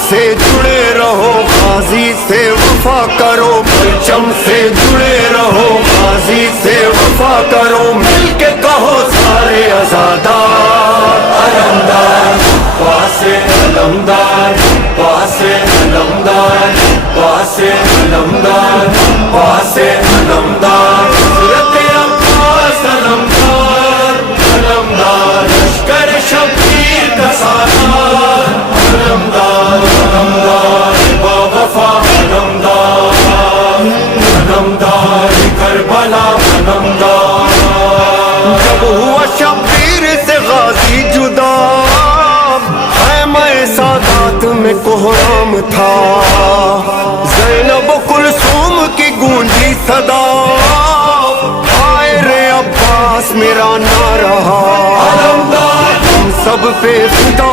سے جڑے رہو غازی سے وفا کرو پرچم سے جڑے رہو غازی سے وفا کرو مل کے کہو سارے عزادار علمدار واسے علمدار واسے علمدار واسے علمدار واسے علمدار حضرت عباس علمدار علمدار لشکر شبیر کا سالار علمدار علمدار با وفا علمدار علمدار کربلا علمدار جب ہوا شبیر سے غازی جدا خیمہ سادات میں کوہرام تھا زینب و کلثوم کی گونجی صدا آئے رے عباس میرا نہ رہا علمدار تم سب پہ فدا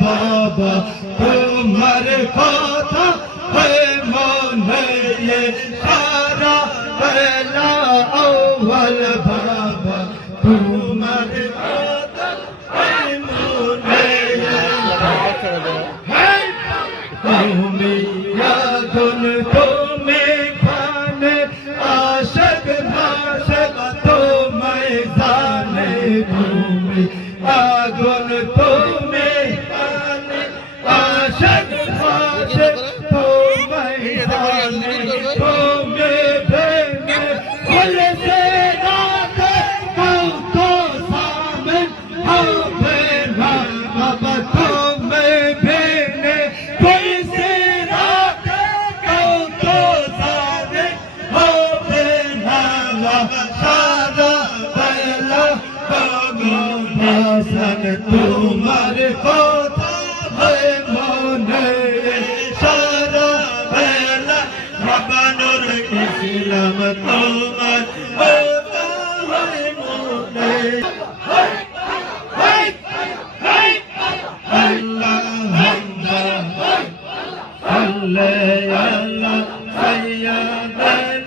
بابا عمر کو تھا ہے مونے یہ سارا پہلا اول بابا عمر کو تھا ہے مونے یہ قومی یادن تمہیں کھانے عاشق ناشق تو میدان بھومی آگن تمہیں عاشق عاشق تو میدان تمہیں بھینے کل سے رات کو تو سامن ہو بھینا بابا تمہیں بھینے کل سے رات کو تو سامن ہو بھینا سارا پہلا حسن تمہار کو تھا ہے مونے سارا پہلا ربان الاسلام تمہار ہوتا ہے مونے اللہ اللہ اللہ سیدنا